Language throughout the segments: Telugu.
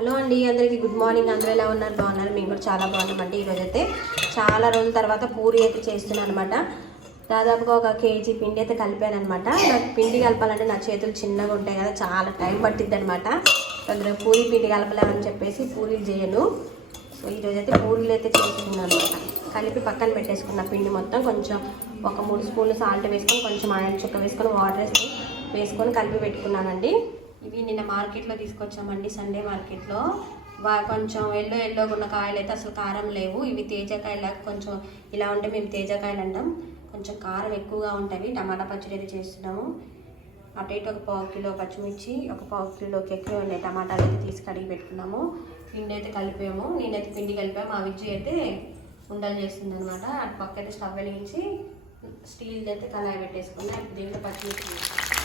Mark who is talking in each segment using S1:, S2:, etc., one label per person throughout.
S1: హలో అండి అందరికీ గుడ్ మార్నింగ్. అందరూ ఎలా ఉన్నారు? బాగున్నారు? మేము కూడా చాలా బాగున్నామండి. ఈరోజు అయితే చాలా రోజుల తర్వాత పూరి అయితే చేస్తున్నాను అనమాట దాదాపుగా ఒక కేజీ పిండి అయితే కలిపాను అనమాట నాకు పిండి కలపాలంటే నా చేతులు చిన్నగా ఉంటాయి కదా చాలా టైం పట్టిద్ది అనమాట అందులో పూరి పిండి కలపలేమని చెప్పేసి పూరీలు చేయను. సో ఈరోజు అయితే పూరీలు అయితే చేసుకున్నాను అనమాట కలిపి పక్కన పెట్టేసుకున్న పిండి మొత్తం కొంచెం ఒక మూడు స్పూన్లు సాల్ట్ వేసుకొని కొంచెం ఆయిల్ చుక్క వేసుకొని వాటర్ వేసుకొని కలిపి పెట్టుకున్నానండి. ఇవి నిన్న మార్కెట్లో తీసుకొచ్చామండి సండే మార్కెట్లో. వా కొంచెం ఎల్లో ఎల్లోగా ఉన్న కాయలు అయితే అసలు కారం లేవు. ఇవి తేజకాయలా కొంచెం ఇలా ఉంటే మేము తేజకాయలు అంటాం. కొంచెం కారం ఎక్కువగా ఉంటాయి. టమాటా పచ్చడి అయితే చేస్తున్నాము. అటు ఇటు ఒక పావు కిలో పచ్చిమిర్చి ఒక పావు కిలోకి ఎక్కువ ఉన్నాయి టమాటాలు అయితే తీసి కడిగి పెట్టుకున్నాము. పిండి అయితే కలిపాము. నేనైతే పిండి కలిపాము ఆ విజ్జి అయితే ఉండలు చేస్తుంది అనమాట అటు పక్క అయితే స్టవ్ వెలిగించి స్టీల్ అయితే కళాయి పెట్టేసుకున్నా. ఇప్పుడు దీంట్లో పచ్చిమిర్చి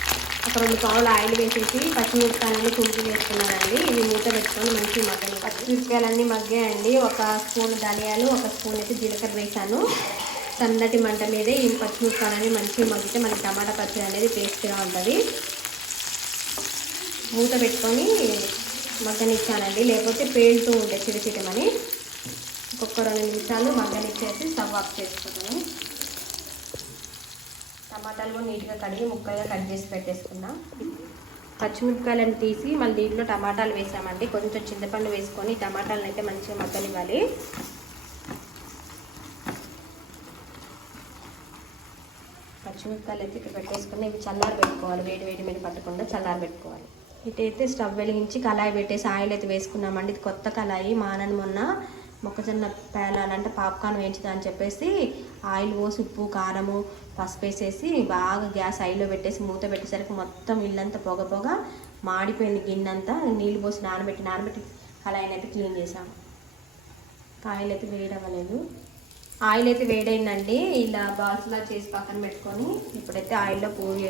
S1: ఒక రెండు పావులు ఆయిల్ వేసేసి పచ్చిమిరపకాయలన్నీ తుంపి వేసుకున్నానండి. ఇవి మూత పెట్టుకొని మంచి మగ్గని పచ్చిమిరపకాయలన్నీ మగ్గాయండి. ఒక స్పూన్ ధనియాలు ఒక స్పూన్ అయితే జీలకర్ర వేసాను. సన్నటి మంట మీదే ఈ పచ్చిమిరపకాయలన్నీ మంచిగా మగ్గితే మనకి టమాటా పచ్చడి అనేది టేస్ట్గా ఉంటుంది. మూత పెట్టుకొని మగ్గనిచ్చానండి. లేకపోతే పేలుతూ ఉంటాయి చిరచిటమని ఒక్కొక్క రెండు నిమిషాలు మగ్గనిచ్చేసి స్టవ్ ఆఫ్ చేసుకుంటాను. టమాటాలు కూడా నీట్గా కడిగి ముక్కలుగా కట్ చేసి పెట్టేసుకున్నాం. పచ్చిమిరపకాయలను తీసి మళ్ళీ దీంట్లో టమాటాలు వేసామండి. కొంచెం చింతపండు వేసుకొని టమాటాలను అయితే మంచిగా మగ్గనివ్వాలి. పచ్చిమిరపకాయలు అయితే ఇక్కడ పెట్టేసుకుని ఇవి చల్లారి పెట్టుకోవాలి. వేడి వేడి మీద పట్టకుండా చల్లారి పెట్టుకోవాలి. ఇటైతే స్టవ్ వెలిగించి కళాయి పెట్టేసి ఆయిల్ అయితే వేసుకున్నామండి. ఇది కొత్త కళాయి. మానని మొన్న మొక్కజొన్న పేలాలంటే పాప్కార్న్ వేయించుదా అని చెప్పేసి ఆయిల్ పోసి ఉప్పు కారము పసుపు వేసేసి బాగా గ్యాస్ ఆయిల్లో పెట్టేసి మూత పెట్టేసరికి మొత్తం ఇల్లంతా పొగ పొగ మాడిపోయింది గిన్నెంతా. నీళ్ళు పోసి నానబెట్టి నానబెట్టి కళాయిని అయితే క్లీన్ చేసాము ఆయిల్ అయితే వేయడవ్వలేదు ఆయిల్ అయితే వేడైందండి. ఇలా బాల్స్లా చేసి పక్కన పెట్టుకొని ఇప్పుడైతే ఆయిల్లో పూరి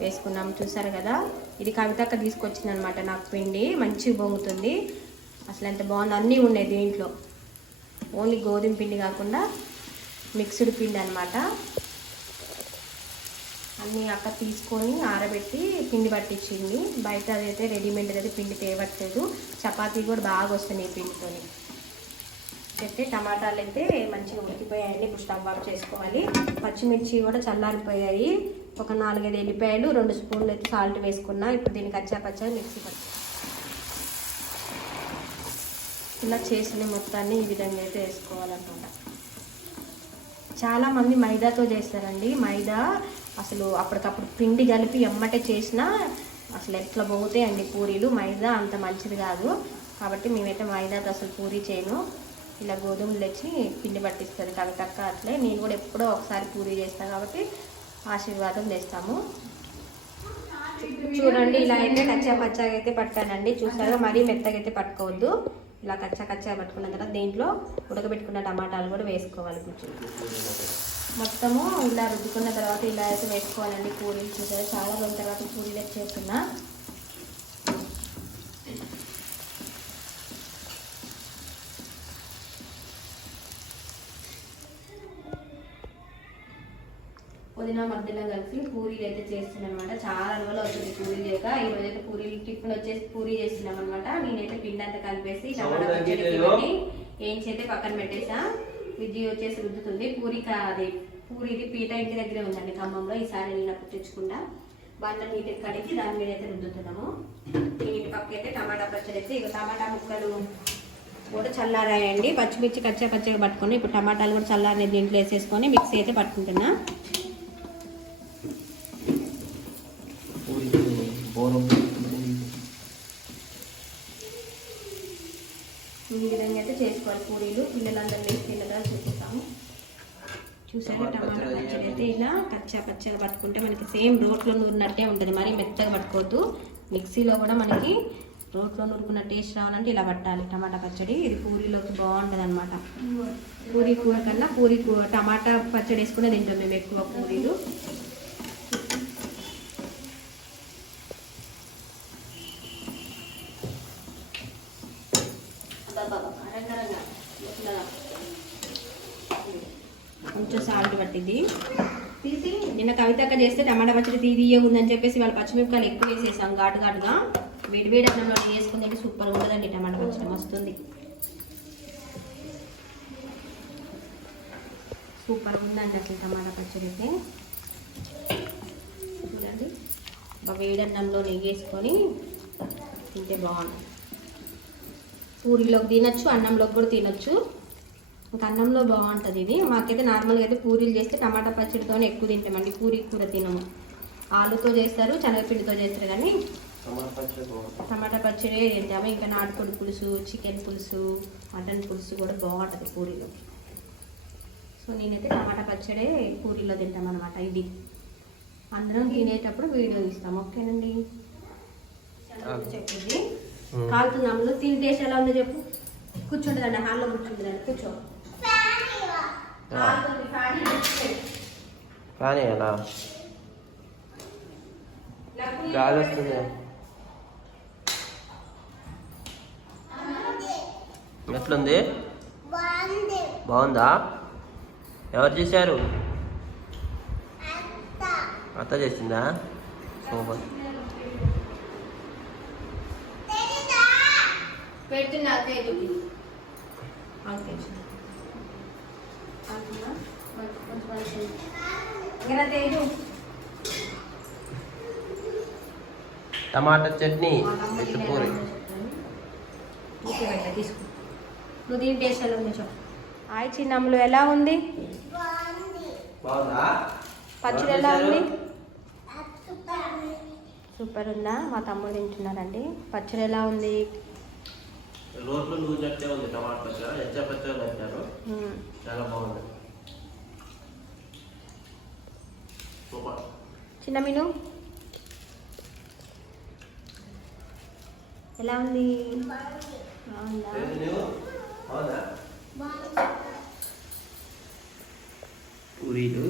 S1: వేసుకున్నాం చూసారు కదా? ఇది కవితక్క తీసుకొచ్చింది అనమాట నాకు పిండి. మంచిగా బొంగుతుంది అసలు ఎంత బాగుంది. అన్నీ ఉన్నాయి దీంట్లో. ఓన్లీ గోధుమ పిండి కాకుండా మిక్స్డ్ పిండి అనమాట అన్నీ అక్క తీసుకొని ఆరబెట్టి పిండి పట్టించింది. బయట అదైతే రెడీమేడ్ అయితే పిండి తేవట్లేదు. చపాతీ కూడా బాగా వస్తున్నాయి ఈ పిండితోని. అయితే టమాటాలు అయితే మంచిగా ఉడికిపోయాయండి ఇప్పుడు స్టవ్ ఆఫ్ చేసుకోవాలి. పచ్చిమిర్చి కూడా చల్లారిపోయాయి. ఒక నాలుగైదు ఎల్లిపాయలు రెండు స్పూన్లు అయితే సాల్ట్ వేసుకున్నా. ఇప్పుడు దీనికి కచ్చా పచ్చా మిక్సీ పట్టి ఇలా చేసిన మొత్తాన్ని ఈ విధంగా అయితే వేసుకోవాలన్నమాట. చాలామంది మైదాతో చేస్తారండి. మైదా అసలు అప్పటికప్పుడు పిండి కలిపి ఎమ్మటే చేసినా అసలు ఎట్లా పోతాయండి పూరీలు? మైదా అంత మంచిది కాదు. కాబట్టి మేమైతే మైదాతో అసలు పూరీ చేయను. ఇలా గోధుమలు తెచ్చి పిండి పట్టిస్తుంది కవితక్క అట్లే. నేను కూడా ఎప్పుడో ఒకసారి పూరీ చేస్తాను కాబట్టి ఆశీర్వాదం చేస్తాము చూడండి ఇలా అయితే కచ్చా పచ్చాగా అయితే పట్టానండి. చూసారా? మరీ మెత్తగా అయితే పట్టుకోవద్దు. ఇలా కచ్చా కచ్చా పట్టుకున్న తర్వాత దీంట్లో ఉడకబెట్టుకున్న టమాటాలు కూడా వేసుకోవాలి కొంచెం. మొత్తము ఇలా రుద్దుకున్న తర్వాత ఇలా అయితే వేసుకోవాలండి. పూరీలు చూసారు? చాలా రోజుల తర్వాత పూరీలు చేస్తున్నా పుదీనా మధ్యలో కలిసి పూరీలు అయితే చేస్తున్నాం అనమాట చాలా రోజులు అవుతుంది పూరీలు చేయక. ఈ రోజు అయితే పూరీలు టిఫిన్ వచ్చేసి పూరీ చేస్తున్నాం అనమాట నేనైతే పిండి అంతా కలిపేసి టమాటా పచ్చడి ఏంచి అయితే పక్కన పెట్టేసా. విద్య వచ్చేసి రుద్దుతుంది. పూరి అది పూరీది పీట ఇంటి దగ్గరే ఉందండి ఖమ్మంలో. ఈసారి వెళ్ళినప్పుడు తెచ్చుకుంటా. బండ నీటి కడిగి దాని మీద అయితే రుద్దుతున్నాము. నీటి పక్క అయితే టమాటా పచ్చడి అయితే. ఇక టమాటా ముక్కలు కూడా చల్లారాయండి. పచ్చిమిర్చి కచ్చా పచ్చగా పట్టుకొని ఇప్పుడు టమాటాలు కూడా చల్లారని దీంట్లో వేసేసుకొని మిక్సీ అయితే పట్టుకుంటున్నా
S2: పూరి బోనం
S1: ఈ విధంగా అయితే చేసుకోవాలి పూరీలు పిల్లలందరూ వేసి తిన్నదా చూపిస్తాము. చూసారా టమాటా పచ్చడి అయితే ఇలా కచ్చా పచ్చగా పట్టుకుంటే మనకి సేమ్ రోట్లో నూరినట్టే ఉంటుంది. మరీ మెత్తగా పట్టుకోవద్దు. మిక్సీలో కూడా మనకి రోట్లో నూరుకున్న టేస్ట్ రావాలంటే ఇలా పట్టాలి టమాటా పచ్చడి. ఇది పూరీలోకి బాగుంటుంది అనమాట పూరీ కూర కన్నా పూరీ కూర టమాటా పచ్చడి వేసుకునే తింటాం మేము ఎక్కువ పూరీలు అబ్బబ్బబ్బ, రంగరంగా, మెత్తగా. కొంచెం సాల్ట్ పట్టింది తీసి నిన్న కవితక్క చేస్తే టమాటా పచ్చడి తీదియే ఉందని చెప్పేసి వాళ్ళు పచ్చిమిరపకాయలు ఎక్కువ వేసేసాం ఘాటు ఘాటుగా. వేడి వేడి అన్నంలో వేసుకుని సూపర్ ఉంటుందండి టమాటా పచ్చడి వస్తుంది సూపర్ ఉందండి అసలు టమాటా పచ్చడి అయితే. చూడండి. వేడి అన్నంలో నెయ్యి వేసుకొని తింటే బాగుంది పూరిలోకి తినచ్చు అన్నంలోకి కూడా తినచ్చు. ఇంకా అన్నంలో బాగుంటుంది ఇది. మాకైతే నార్మల్గా అయితే పూరీలు చేస్తే టమాటా పచ్చడితోనే ఎక్కువ తింటామండి. పూరి కూర తినము. ఆలుతో చేస్తారు శనగపిండితో చేస్తారు కానీ
S2: టమాటా పచ్చడి బాగుంటుంది.
S1: టమాటా పచ్చడి తింటాము. ఇంకా నాటుకోడి పులుసు చికెన్ పులుసు మటన్ పులుసు కూడా బాగుంటుంది పూరీలో. సో నేనైతే టమాటా పచ్చడే పూరీలో తింటాం అనమాట ఇది. అందరం తినేటప్పుడు వీడియో తీస్తాం. ఓకేనండి? చెప్పింది. కాలుతుంది అమ్మలో తిని టేస్ట్ ఎలా ఉందో చెప్పు? కూర్చుంటుందండి. హాల్లో కూర్చుంటుందండి. కూర్చో. కాలుతుంది, కానీ కూర్చో.
S2: గాలి వస్తుంది ఎట్లుంది బాగుందా ఎవరు చేశారు అత్త చేసిందా సూపర్
S1: పెడుతున్నా
S2: టమాటా చట్నీ విత్ పూరి.
S1: నువ్వు దీని టేస్ట్ ఎలా ఉందో చెప్పు. హాయ్ చిన్నమ్మలు ఎలా ఉంది?
S2: బాగుందా?
S1: పచ్చడి ఎలా ఉంది. సూపర్ ఉందా? మా తమ్ముడు తింటున్నారండి. పచ్చడి ఎలా ఉంది?
S2: రోడ్లు నువ్వు చెప్తే ఉంది టమాటా పచ్చడి. ఎచ్చ పచ్చడి పెట్టారు. చాలా బాగుంది. సూపర్.
S1: చిన్న మీను. ఎలా ఉంది? బాగుందా?
S2: పూరీలు.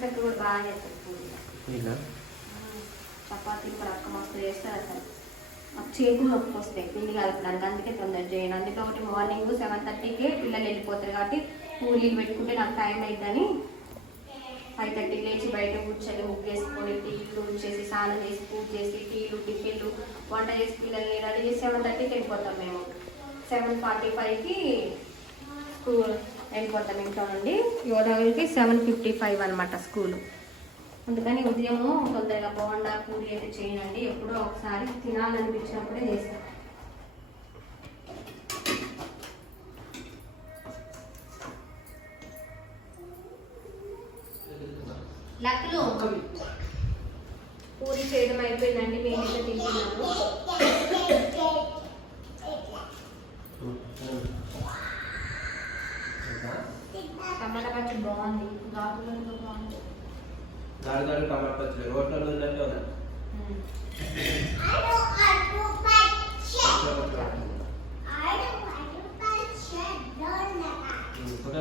S1: కవితకు కూడా బాగా చేస్తారు. పూరీలా చపాతీలు కూడా అక్క మస్తు చేస్తారు అసలు. మాకు చేతులు నొప్పి వస్తాయి పిండి కలపడానికి. అందుకే తొందర చేయను. అందుకే ఒకటి మార్నింగ్ సెవెన్ థర్టీకి పిల్లలు వెళ్ళిపోతారు కాబట్టి పూరీలు పెట్టుకుంటే నాకు టైం అవుతుందని ఫైవ్ థర్టీకి లేచి బయట కూర్చొని ముగ్గేసుకొని టీలు చేసి స్నానం చేసి పూజ చేసి టీలు టిఫిన్లు వంట చేసి పిల్లల్ని రెడీ చేసి సెవెన్ థర్టీకి వెళ్ళిపోతాం మేము. సెవెన్ ఫార్టీ ఫైవ్కి స్కూల్. వెళ్ళిపోతాం ఇంట్లో నుండి యోధాకి సెవెన్ ఫిఫ్టీ ఫైవ్ అనమాట స్కూల్. అందుకని ఉదయము తొందరగా బోండా పూరి అయితే చేయనండి ఎప్పుడో ఒకసారి తినాలనిపించినప్పుడే చేస్తాను లక్కులు పూరి చేయడం అయిపోయిందండి మేమైతే తింటున్నాము టమాటా పచ్చడి బాగుంది. ఘాటుగా బాగుంది?
S2: దాడి దాడి టమాటా పచ్చడి. రోడ్లలో ఉన్నట్టే ఉంది ఫోటో